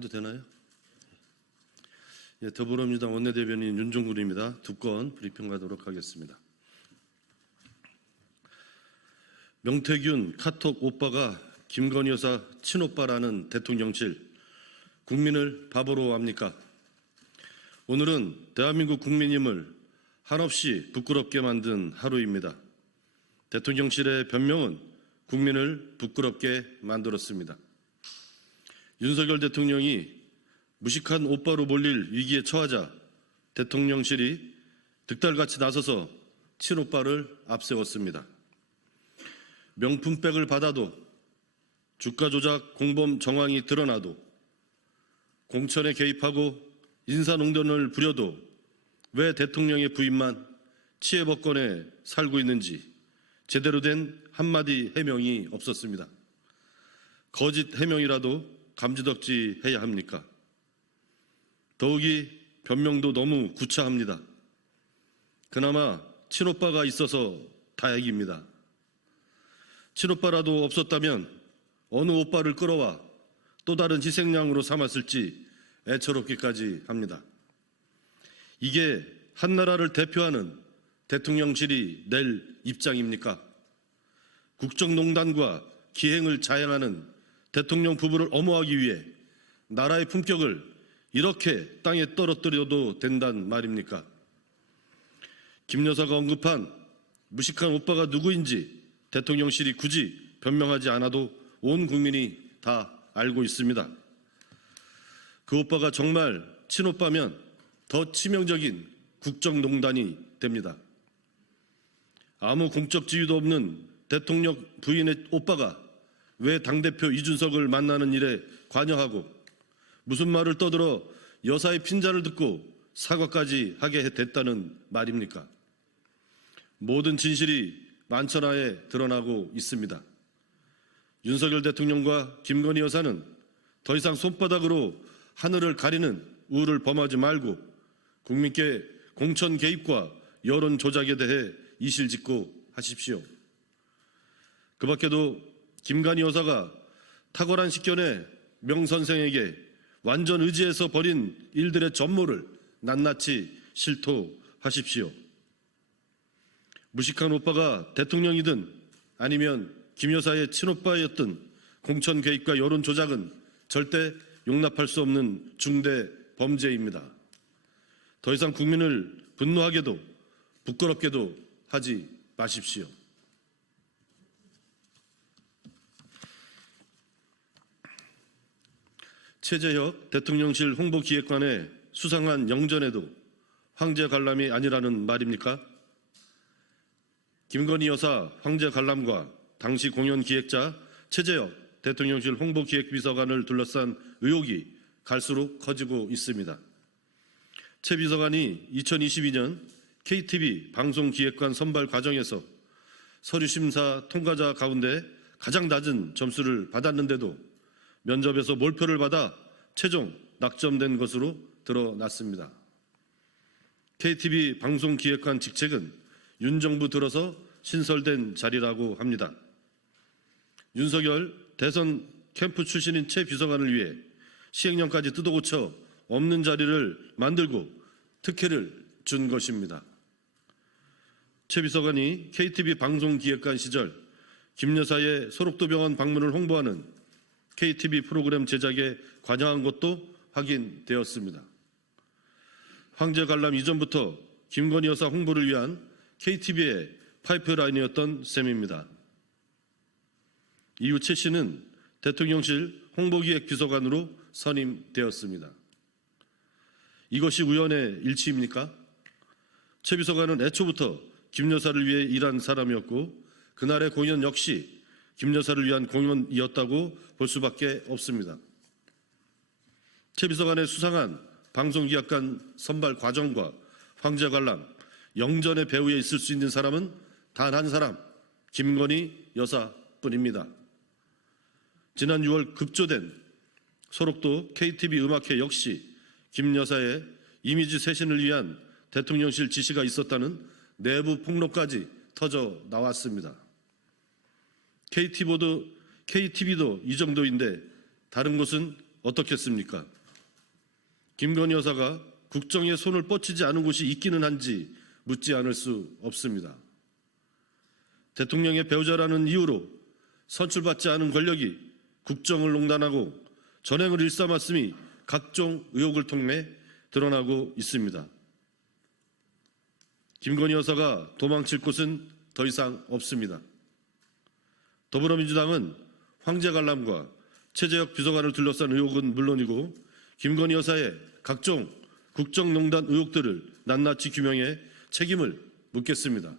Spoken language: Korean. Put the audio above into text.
해도 되나요? 예, 더불어민주당 원내대변인 윤종굴입니다. 두 건 브리핑하도록 하겠습니다. 명태균 카톡 오빠가 김건희 여사 친오빠라는 대통령실, 국민을 바보로 합니까? 오늘은 대한민국 국민임을 한없이 부끄럽게 만든 하루입니다. 대통령실의 변명은 국민을 부끄럽게 만들었습니다. 윤석열 대통령이 무식한 오빠로 몰릴 위기에 처하자 대통령실이 득달같이 나서서 친오빠를 앞세웠습니다. 명품백을 받아도, 주가 조작 공범 정황이 드러나도, 공천에 개입하고 인사농단을 부려도 왜 대통령의 부인만 치해법권에 살고 있는지 제대로 된 한마디 해명이 없었습니다. 거짓 해명이라도 감지덕지 해야 합니까? 더욱이 변명도 너무 구차합니다. 그나마 친오빠가 있어서 다행입니다. 친오빠라도 없었다면 어느 오빠를 끌어와 또 다른 희생양으로 삼았을지 애처롭기까지 합니다. 이게 한나라를 대표하는 대통령실이 낼 입장입니까? 국정농단과 기행을 자행하는 대통령 부부를 엄호하기 위해 나라의 품격을 이렇게 땅에 떨어뜨려도 된단 말입니까? 김 여사가 언급한 무식한 오빠가 누구인지 대통령실이 굳이 변명하지 않아도 온 국민이 다 알고 있습니다. 그 오빠가 정말 친오빠면 더 치명적인 국정농단이 됩니다. 아무 공적 지위도 없는 대통령 부인의 오빠가 왜 당대표 이준석을 만나는 일에 관여하고 무슨 말을 떠들어 여사의 핀잔을 듣고 사과까지 하게 됐다는 말입니까? 모든 진실이 만천하에 드러나고 있습니다. 윤석열 대통령과 김건희 여사는 더 이상 손바닥으로 하늘을 가리는 우를 범하지 말고 국민께 공천 개입과 여론 조작에 대해 이실직고 하십시오. 그 밖에도 김건희 여사가 탁월한 식견에 명 선생에게 완전 의지해서 벌인 일들의 전모를 낱낱이 실토하십시오. 무식한 오빠가 대통령이든 아니면 김 여사의 친오빠였든 공천 개입과 여론 조작은 절대 용납할 수 없는 중대 범죄입니다. 더 이상 국민을 분노하게도 부끄럽게도 하지 마십시오. 최재혁 대통령실 홍보기획관의 수상한 영전에도 황제 관람이 아니라는 말입니까? 김건희 여사 황제 관람과 당시 공연 기획자 최재혁 대통령실 홍보기획비서관을 둘러싼 의혹이 갈수록 커지고 있습니다. 최 비서관이 2022년 KTV 방송기획관 선발 과정에서 서류심사 통과자 가운데 가장 낮은 점수를 받았는데도 면접에서 몰표를 받아 최종 낙점된 것으로 드러났습니다. KTV 방송기획관 직책은 윤 정부 들어서 신설된 자리라고 합니다. 윤석열 대선 캠프 출신인 최 비서관을 위해 시행령까지 뜯어고쳐 없는 자리를 만들고 특혜를 준 것입니다. 최 비서관이 KTV 방송기획관 시절 김 여사의 소록도병원 방문을 홍보하는 KTV 프로그램 제작에 관여한 것도 확인되었습니다. 황제 관람 이전부터 김건희 여사 홍보를 위한 KTV의 파이프라인이었던 셈입니다. 이후 최 씨는 대통령실 홍보기획 비서관으로 선임되었습니다. 이것이 우연의 일치입니까? 최 비서관은 애초부터 김 여사를 위해 일한 사람이었고 그날의 공연 역시 김 여사를 위한 공연이었다고 볼 수밖에 없습니다. 최 비서관의 수상한 방송기획관 선발 과정과 황제 관람, 영전의 배후에 있을 수 있는 사람은 단 한 사람, 김건희 여사뿐입니다. 지난 6월 급조된 소록도 KTV 음악회 역시 김 여사의 이미지 쇄신을 위한 대통령실 지시가 있었다는 내부 폭로까지 터져 나왔습니다. KTV도 이 정도인데 다른 곳은 어떻겠습니까? 김건희 여사가 국정에 손을 뻗치지 않은 곳이 있기는 한지 묻지 않을 수 없습니다. 대통령의 배우자라는 이유로 선출받지 않은 권력이 국정을 농단하고 전횡을 일삼았음이 각종 의혹을 통해 드러나고 있습니다. 김건희 여사가 도망칠 곳은 더 이상 없습니다. 더불어민주당은 황제 관람과 최재혁 비서관을 둘러싼 의혹은 물론이고 김건희 여사의 각종 국정농단 의혹들을 낱낱이 규명해 책임을 묻겠습니다.